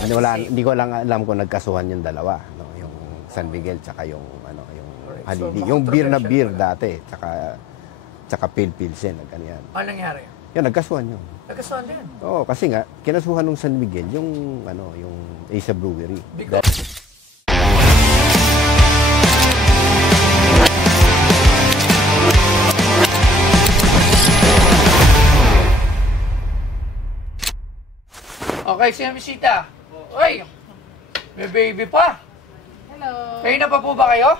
Hindi ko lang alam kung nagkasuhan yung dalawa, no? Yung San Miguel tsaka yung Halili. Yung beer na beer dati, tsaka Pilsen, ganyan. Ano nangyari? Yan, nagkasuhan yun. Nagkasuhan din. Oo, kasi nga, kinasuhan ng San Miguel yung Ace Brewery. Okay, si Amisita. Uy! May baby pa. Hello. Kayo na pa po ba kayo?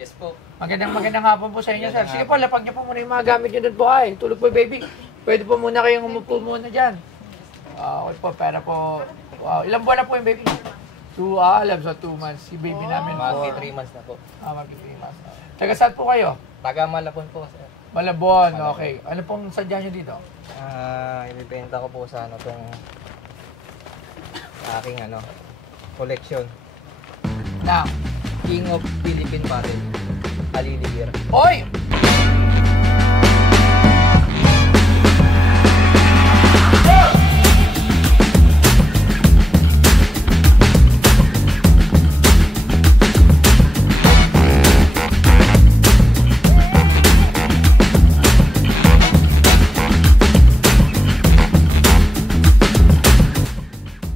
Yes po. Magandang hapon po sa inyo, sir. Sige po, lapag niyo po muna yung mga gamit niyo doon po ay. Tulog po, baby. Pwede po muna kayong umupo muna dyan. Okay po, para po. Wow, ilang buwan na po yung baby? 2 months. Si baby namin po. Magki 3 months na po. Magki 3 months. Taga saan po kayo? Taga Malabon po, sir. Malabon, okay. Ano pong sadya niyo dito? Ibibenta ko po sa tong aking collection. Na. King of Philippine Barrel. Halili Beer. Oy!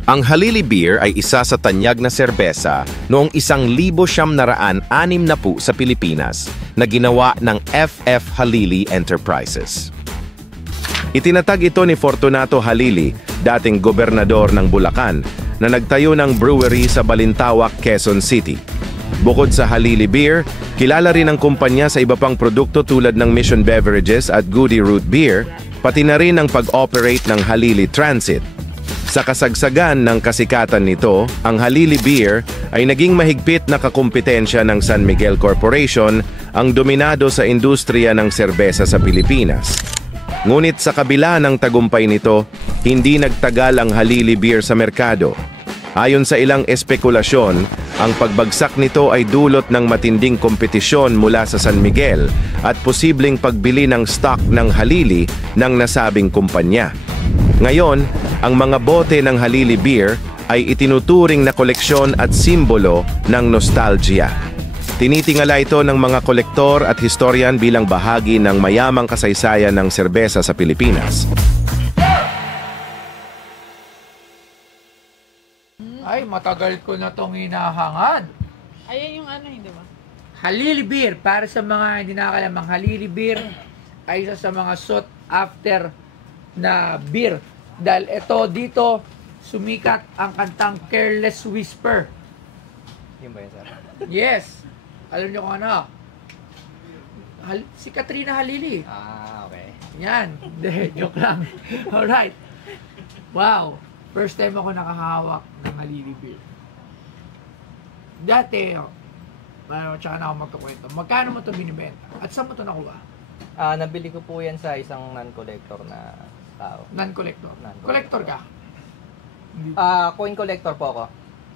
Ang Halili Beer ay isa sa tanyag na serbesa noong 1960 sa Pilipinas na ginawa ng F.F. Halili Enterprises. Itinatag ito ni Fortunato Halili, dating gobernador ng Bulacan, na nagtayo ng brewery sa Balintawak, Quezon City. Bukod sa Halili Beer, kilala rin ang kumpanya sa iba pang produkto tulad ng Mission Beverages at Goody Root Beer, pati na rin ang pag-operate ng Halili Transit. Sa kasagsagan ng kasikatan nito, ang Halili Beer ay naging mahigpit na kakumpetensya ng San Miguel Corporation, ang dominado sa industriya ng serbesa sa Pilipinas. Ngunit sa kabila ng tagumpay nito, hindi nagtagal ang Halili Beer sa merkado. Ayon sa ilang espekulasyon, ang pagbagsak nito ay dulot ng matinding kompetisyon mula sa San Miguel at posibleng pagbili ng stock ng Halili ng nasabing kumpanya. Ngayon, ang mga bote ng Halili Beer ay itinuturing na koleksyon at simbolo ng nostalgia. Tinitingala ito ng mga kolektor at historian bilang bahagi ng mayamang kasaysayan ng serbesa sa Pilipinas. Ay, matagal ko na tong hinahangad. Ayan yung hindi ba? Halili Beer, para sa mga hindi nakakalamang, Halili Beer ay isa sa mga sought after na beer. Dahil ito dito, sumikat ang kantang Careless Whisper. Yun ba yun, sir? Yes. Alam niyo kung ano? Si Katrina Halili. Okay. Yan. Hindi, joke lang. Alright. Wow. First time ako nakahawak ng Halili Beer. Dati, tsaka na ako magkakwento. Magkano mo ito binibenta? At saan mo ito nakuha? Nabili ko po yan sa isang non-collector na tao. Non-collector? Collector ka? Coin collector po ako.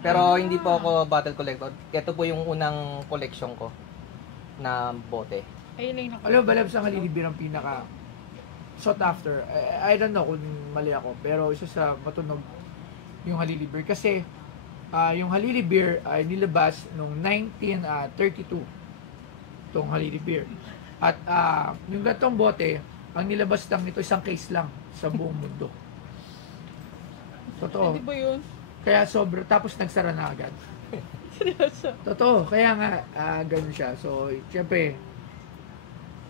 Pero hindi po ako bottle collector. Ito po yung unang collection ko na bote. Ayun lang yung Alam ba, sa Halili Beer ang pinaka sought after? I don't know kung mali ako, pero isa sa matunog yung Halili Beer. Kasi yung Halili Beer ay nilabas noong 1932. Itong Halili Beer. At yung gatong bote, ang nilabas lang nito, isang case lang sa buong mundo. Totoo. Hindi ba yun? Kaya sobra, tapos nagsara na agad. Seryoso? Totoo, kaya nga ganun siya. So, siyempre,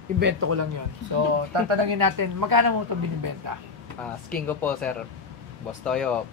invento ko lang yon. So, tatanungin natin, magkano mo ito binibenta? Skin ko po, sir. Boss Toyo.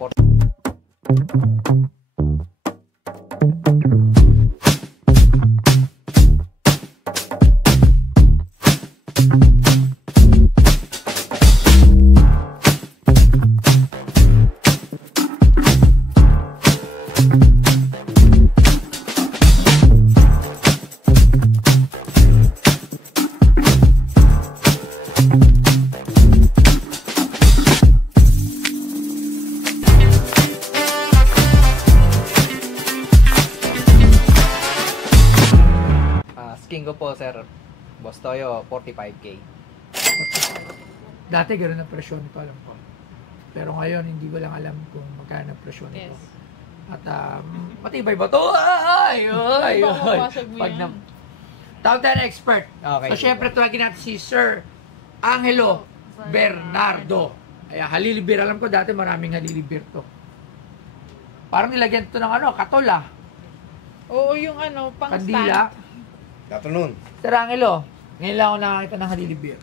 Skin ko po, sir. Boss Toyo, 45K. Dati gano'n ang presyon nito, alam ko. Pero ngayon, hindi ko lang alam kung magkano ang presyon nito. Yes. At matibay ba to? Ay! Baka mabasag mo yan. Tawag tayo na expert. Okay. So, syempre, tuwagin natin si Sir Angelo Bernardo. Ayan, Halili Beer. Alam ko dati maraming Halili Beer to. Parang nilagyan to ng katol ah. Oo, yung pang Kandila. Afternoon. Sir Angelo, ngayon lang ako nakakita ng Halili Beer.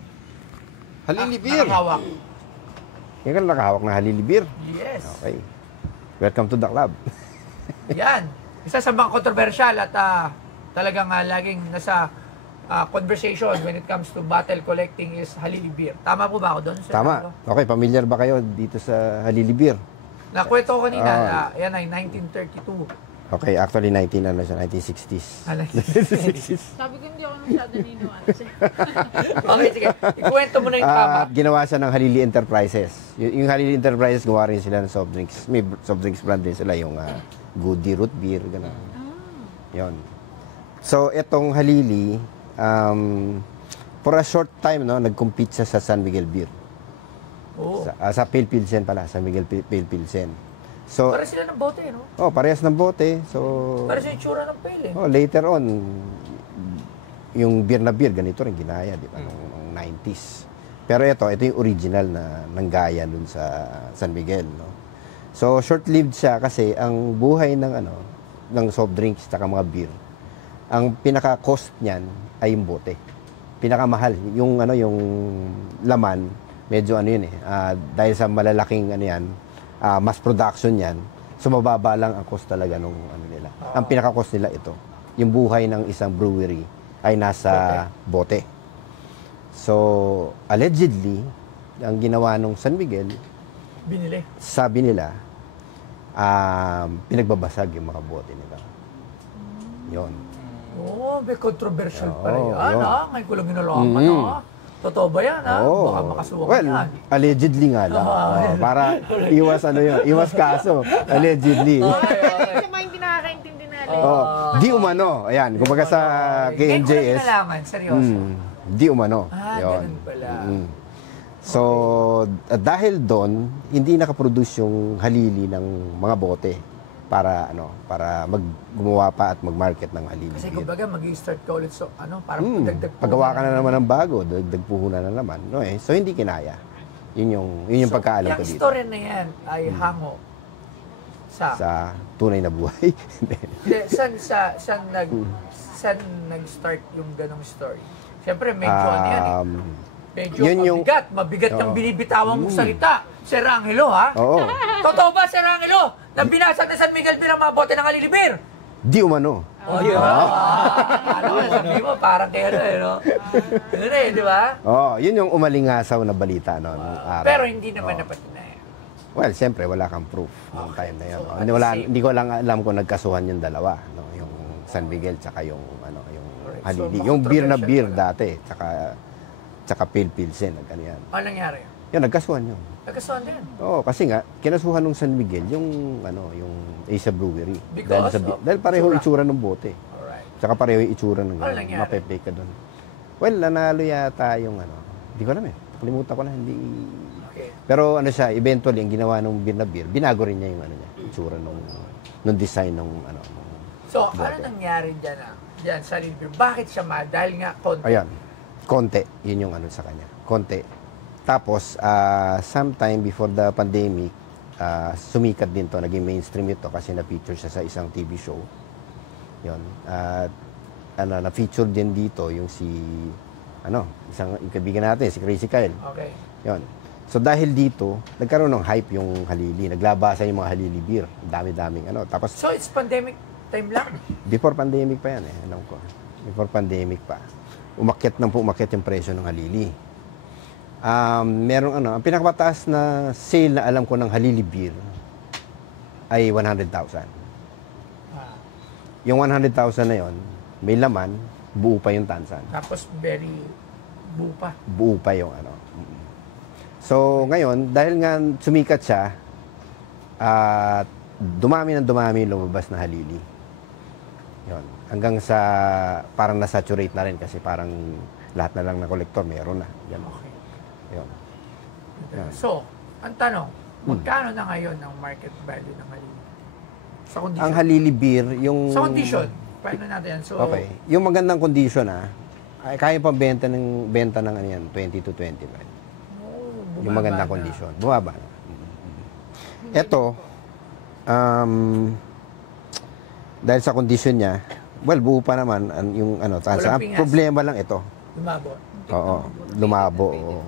Halili Beer. Nakahawak. Yan ka nakahawak na Halili Beer. Yes. Okay. Welcome to the club. Yan. Isa sa mga kontrobersyal at talagang laging nasa conversation when it comes to bottle collecting is Halili Beer. Tama po ba ako doon? Sir Tama. Angelo? Okay, familiar ba kayo dito sa Halili Beer? Nakwento ko kanina na yan ay 1932. Okay, actually 1960s. Sabi ko hindi ako masyado niniwala. Okay, sige. Ikuwento mo na yung tama. At ginawa siya ng Halili Enterprises. Yung Halili Enterprises, gawa rin sila ng soft drinks. May soft drinks brand din sila, yung Goody Root Beer, gano'n. Yun. So, etong Halili, for a short time, no, nag-compete siya sa San Miguel Beer. Oo. Sa Pale Pilsen pala, San Miguel Pale Pilsen. So, Para sila ng bote, no? parehas ng bote. So, Para sa itsura ng pale, eh. later on, yung beer na beer, ganito rin ginaya, di ba, noong 90s. Pero ito yung original na nanggaya dun sa San Miguel, no? So, short-lived siya kasi ang buhay ng soft drinks at mga beer, ang pinaka-cost niyan ay yung bote. Pinakamahal. Yung laman, medyo yun eh. Dahil sa malalaking mass production yan, so mababa lang ang cost talaga nung nila. Ang pinaka-cost nila ito. Yung buhay ng isang brewery ay nasa bote. So, allegedly, ang ginawa nung San Miguel, Binili. sabi nila, pinagbabasag yung mga bote nila. Yun. Oo, may controversial pa rin Oo, yan, yun. Ngayon ko lang ginalaman, Totoo ba yan, Oo. Baka makasuwag Well, yan. allegedly nga lang. Para iwas iwas kaso. Allegedly. Kasi mga hindi nakakaintindi na alin. Di umano. Ayan, kumbaga sa Ngayon ko lang KNJS, ginalaman, seryoso. di umano. Yun. Ganun pala. So, dahil doon, hindi nakaproduce yung halili ng mga bote para gumawa pa at mag-market ng halili. Kasi beer. kumbaga mag-i-start ka ulit so, parang dagdag po. Paggawa ka na naman ng bago, dagdag puhunan na naman. No, so, hindi kinaya. Yun yung pagkaalam ko Yung dito. istorya na yan ay hango sa... Sa tunay na buhay. Hindi, saan nag-start yung ganong story? Siyempre, medyo yan eh. Medyo yun mabigat yung binibitawan mong salita. Sir Angelo, ha? Oo. Totoo ba, Sir Angelo, na binasag na San Miguel Beer ang mga bote ng Halili Beer? Di umano. Yun. Alam mo, sabi mo, parang kayo no? Yun di ba? Yun yung umalingasaw na balita noon. araw. Pero hindi naman napatunayan. Well, siyempre, wala kang proof noong time na yun. So, Hindi ko lang alam kung nagkasuhan yung dalawa. No? Yung San Miguel, tsaka yung Halili. So, yung beer na beer controversial dati, tsaka Pale Pilsen, yan. Ano nangyari? Yun, nagkasuhan yun. Nagkasuhan din. Kasi nga, kinasuhan ng San Miguel yung Asia Brewery. Because Dahil pareho itsura ng bote. Alright. Tsaka pareho yung itsura ng Ano nangyari? mape-fake ka doon. Well, nanalo yata yung hindi ko alam eh. Kalimutan ko na, hindi. Okay. Pero eventually, ang ginawa ng beer na beer, binago rin niya yung itsura nung design nung So, bote. ano nangyari dyan sa Halili Beer? Bakit siya dahil nga konti? Ayan, konti. Yun yung sa kanya. Konti. Tapos, sometime before the pandemic, sumikat din to, naging mainstream ito kasi na-feature siya sa isang TV show. Yun. At na-feature din dito yung isang kaibigan natin, si Crazy Kyle. Okay. Yun. So dahil dito, nagkaroon ng hype yung Halili. Naglabasan yung mga Halili beer. Dami-daming Tapos, So, it's pandemic time lang? before pandemic pa yan alam ko. Before pandemic pa. Umakyat yung presyo ng Halili. Merong ang pinakamataas na sale na alam ko ng Halili beer ay 100,000. Yung 100,000 na yon, may laman, buo pa yung tansan. Tapos very bupa. Buo pa yung So, ngayon, dahil nga sumikat siya, at dumami yung lumabas na Halili. Yon. Hanggang sa parang nasaturate na rin kasi parang lahat na lang na kolektor meron na. Yan. Okay. Yun. So, ang tanong, magkano na ngayon ang market value ng Halili? Sa condition. Ang Halili beer, yung... Sa condition. Paano natin yan? So, Okay. Yung magandang condition ay kaya pang benta ng ano yan, 20 to 25. Yung magandang condition. Bumaba na. Ito, dahil sa condition niya, well, buo pa naman yung ano, tansa. Ang problema lang ito. Lumabo. Oo, lumabo. Oo.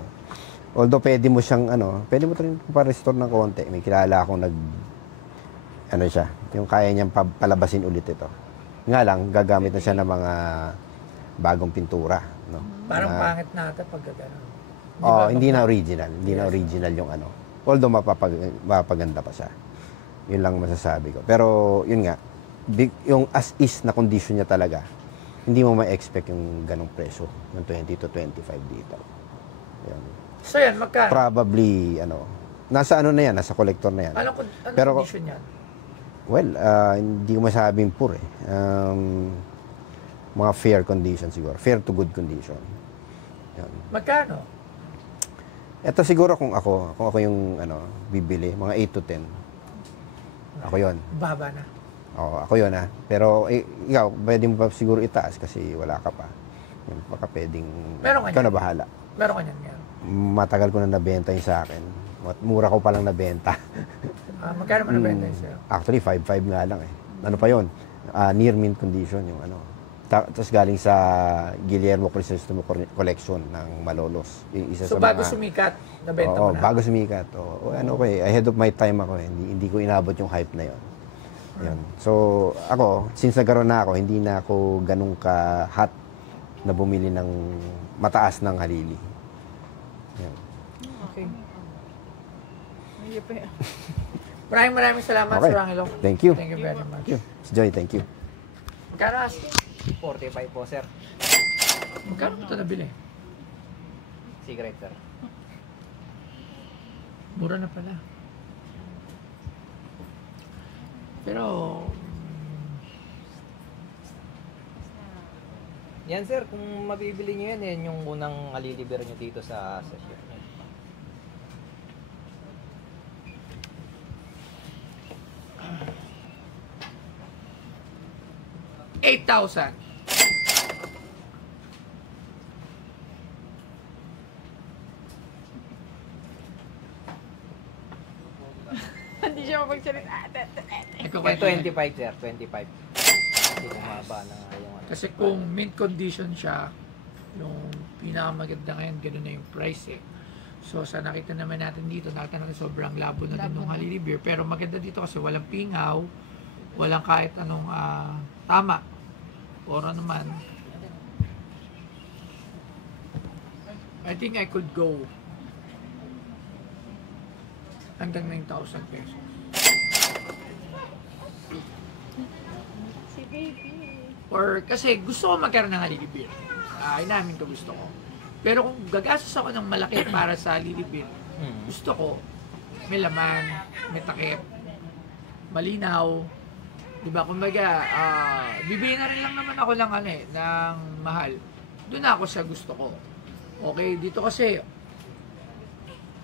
Although pwede mo siyang pwede mo rin pa-restore ng konti. May kilala akong siya, yung kaya niyang palabasin ulit ito. Nga lang, gagamit na siya ng mga bagong pintura. No? Parang pangit na ata pag gano'n. Hindi na original. Hindi na original yung Although mapapaganda pa siya. Yun lang masasabi ko. Pero yun nga, yung as is na condition niya talaga, hindi mo ma-expect yung ganong presyo, ng 20 to 25 dito. Yun. So yan, magkano? Probably, nasa na yan, nasa collector na yan. Anong Pero, condition yan? well, hindi ko masabing poor mga fair condition siguro. Fair to good condition. Yan. Magkano? Ito siguro kung ako yung bibili, mga 8 to 10. Ako yon. Baba na. Oo, ako yun Pero ikaw, pwede mo pa siguro itaas kasi wala ka pa. Baka pwedeng, Meron ka ikaw niyan? na bahala. Meron ka niyan ngayon? Matagal ko na nabenta yung sa akin. Mura ko pa lang nabenta. Magkano mo nabenta yun sa'yo? Actually, 5.5 nga lang Ano pa yun? Near mint condition yung Tapos galing sa Guillermo Crisostomo collection ng Malolos. Yung isa So sa bago mga, sumikat, nabenta mo na? bago sumikat. Ahead of my time ako Hindi ko inabot yung hype na yon. Yun. So, ako, since nagkaroon na ako, hindi na ako ganun ka-hot na bumili ng mataas ng halili. Yun. Okay. Hindi pa yan. Maraming salamat, Okay. Sir Angelo. Thank you. Thank you very much. Thank you. Si Joy, thank you. Magkano asking? 45 po, sir. Magkano mo ito nabili? Cigarette, sir. Mura na pala. Pero, Yan, sir. Kung mabibili nyo yan yung unang aliliber nyo dito sa shop nyo. $8,000. Hindi siya mapagsalita. Ikaw Kaya ba 25, sir. 25. Hindi bumaba na nga yung Kasi kung mint condition siya, yung pinakamaganda ngayon, gano'n na yung price So sa nakita naman natin dito, nakita natin sobrang labo na din ng Halili beer. Pero maganda dito kasi walang pingaw, walang kahit anong tama. Or ano man. I think I could go hanggang 9,000 pesos. Si baby. Or kasi gusto ko magkaroon ng Halili beer. Inamin ko gusto ko. Pero kung gagastos ako ng malaki para sa Halili beer, gusto ko may laman, may takip, malinaw. Diba? Kumbaga, bibigyan na rin lang naman ako ng ng mahal. Doon ako sa gusto ko. Okay, dito kasi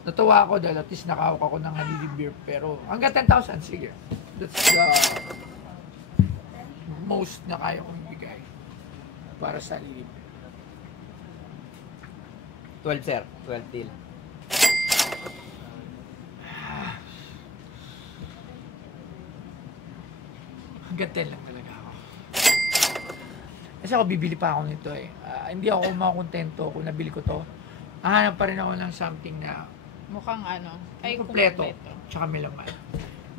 natuwa ako dahil at least nakahawak ako ng Halili beer. Pero hanggang 10,000, sige. That's the most na kaya kong ibigay para sa Halili beer. 12, sir. 12 deal. Hanggang 10 lang talaga ako. Kasi ako bibili pa ako nito hindi ako makontento kung nabili ko to. Hahanap pa rin ako ng something na Mukhang kompleto, tsaka may laman.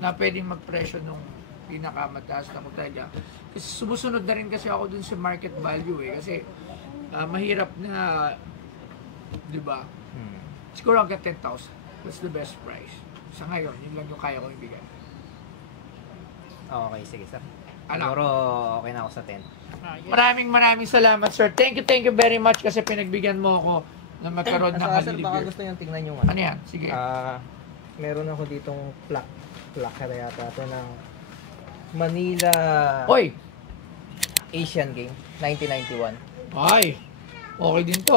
Na pwedeng magpresyo nung pinakamataas na ko talaga. Kasi sumusunod na rin kasi ako dun sa market value Kasi mahirap na, di ba? Siguro hanggang 10,000. That's the best price. Sa ngayon, yun lang yung kaya kong ibigay. Okay, sige, sir. Ano? Siguro okay na ako sa 10. Maraming salamat, sir. Thank you very much kasi pinagbigyan mo ako na magkaroon ng Sir, Halili baka beer. gusto nyo tingnan yung Ano yan? Sige. Meron ako ditong plaque yata ito ng Manila Oy! Asian Game 1991. Ay! Okay din to,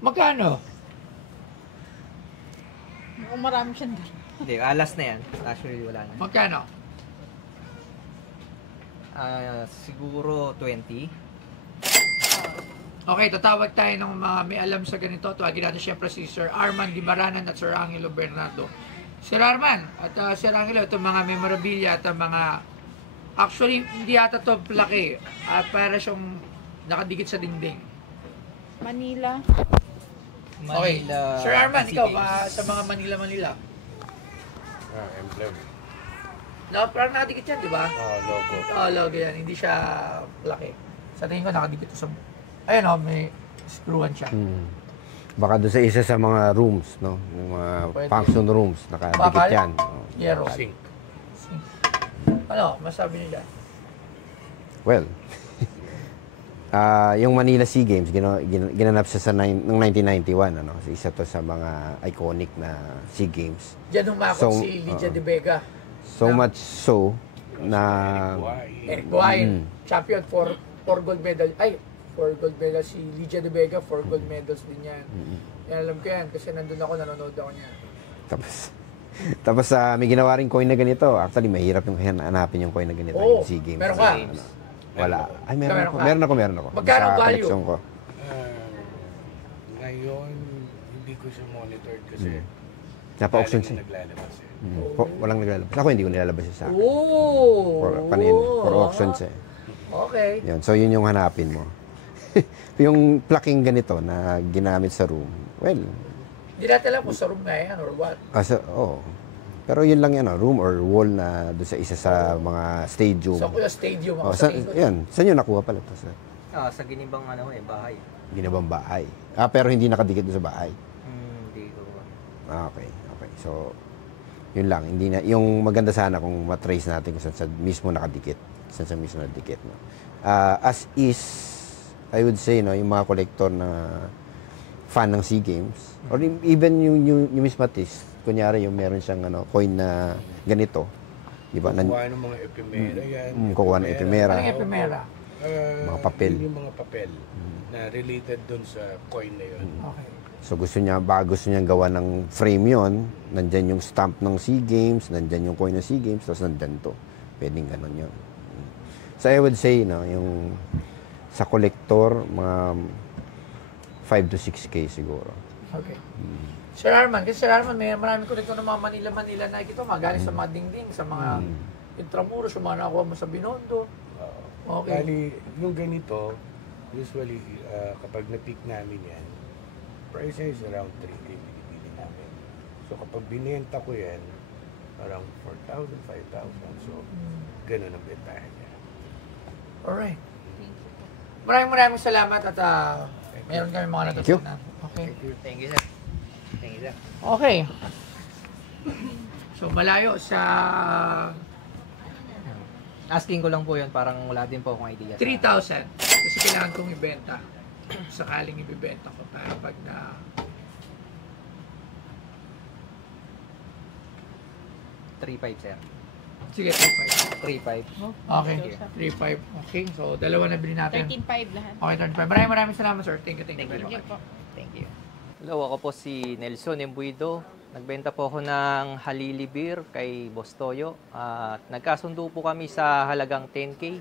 Magkano? Mukhang marami siyang dala. Hindi, alas na yan. Actually, wala na. Magkano? Siguro 20. Okay, tatawag tayo ng mga may alam sa ganito. Tuwagin natin siyempre si Sir Arman Libaranan at Sir Angelo Bernardo. Sir Arman at Sir Angelo, itong mga memorabilia at mga... Actually, hindi yata ito laki. Para siyang nakadikit sa dingding. Manila. Okay. Sir Arman, ikaw sa mga Manila. Emblem. No, parang nakadikit yan, di ba? Logo. Logo yan. Hindi siya laki. Sa tingin ko, nakadikit ito sa... Ayun may screwan siya. Baka doon sa isa sa mga rooms, no? Yung mga Pwede. function rooms, nakadikit Bakal? yan. Yero. Sink. Ano, masabi niyo dyan? Well, yung Manila Sea Games, ginanap siya noong 1991, ano? Isa to sa mga iconic na Sea Games. Diyan umakot si Lydia De Vega. So much so na... Eric Buhayin, champion for 4 gold medal. 4 gold medal si Lydia De Vega, 4 gold medals din yan. Yan, alam ko yan kasi nandun ako, nanonood ako niya. Tapos may ginawa rin coin na ganito. Actually, mahirap yung hanapin yung coin na ganito. Oo, yung SEA Games. meron ka? Wala. Ay, meron ako. Meron ako. Magkano Sa value? collection ko. Ngayon, hindi ko siya monitored kasi Napa-auction galing siya. naglalabas eh. Walang naglalabas. Ako hindi ko nilalabas siya sa akin. Oh! For auction siya. Okay. Yun. So, yun yung hanapin mo. Yung plucking ganito na ginamit sa room, well, Hindi natin alam kung sa room nga yan or what. Pero yun lang yan, room or wall na doon sa isa sa mga stadium. So, kung stadium ako sa tingin ko. Yan, saan yun nakuha pala ito? Sa ginibang bahay. Ginabang bahay. Pero hindi nakadikit doon sa bahay. Hindi ko. Okay. So, yun lang. Hindi na, yung maganda sana kung matrace natin kung saan sa mismo nakadikit. Saan sa mismo nakadikit. No? As is, I would say, no, yung mga collector na fan ng SEA Games, or even yung numismatist, kunyari yung meron siyang coin na ganito, di ba? Kukuha ng mga ephemera yan. Kukuha ng ephemera. Anong ephemera? Mga papel. Yung mga papel na related dun sa coin na yun. Okay. So gusto niya gawa ng frame yon, nandyan yung stamp ng SEA Games, nandyan yung coin ng SEA Games, tapos nandyan to. Pwedeng ganun yun. So I would say, no, yung sa collector, mga 5 to 6K siguro. Okay. Sir Arman, kasi Sir Arman, may maraming kolektor ng mga Manila na ito, magaling sa mga dingding, sa mga intramuros, yung mga nakuha mo sa Binondo. Okay. Bali, yung ganito, usually, kapag na-pick namin yan, price niya is around 3K binibili namin. So kapag binenta ko yan, around 4,000, 5,000. So, ganun ang bentahan niya. Alright. Maraming salamat at meron kami mga natutunan. Okay. Thank you, sir. Okay. So, malayo sa Asking ko lang po yun, parang wala din po akong idea. 3,000. Kasi kailangan kong ibenta. Sakaling ibibenta ko para pag na... $3,500, sir. Sige, 3,500. $3,500. Okay, 3,500. Okay, so dalawa na bilhin natin. 13.5 lahat. Okay, 35. Maraming salamat, sir. Thank you very Thank you much. po. Thank you. Hello, ako po si Nelson Embuido. Nagbenta po ako ng Halili Beer kay Boss Toyo. At nagkasundo po kami sa halagang 10K.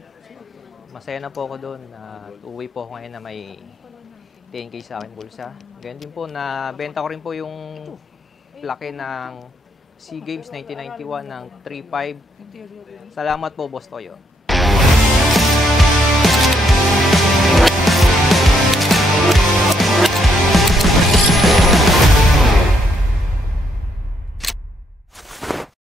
Masaya na po ako doon. Uwi po ako ngayon na may 10K sa akin bulsa. Ganyan din po, nabenta ko rin po yung plaque ng SEA Games 1991 ng 3,500. Salamat po, Boss Toyo.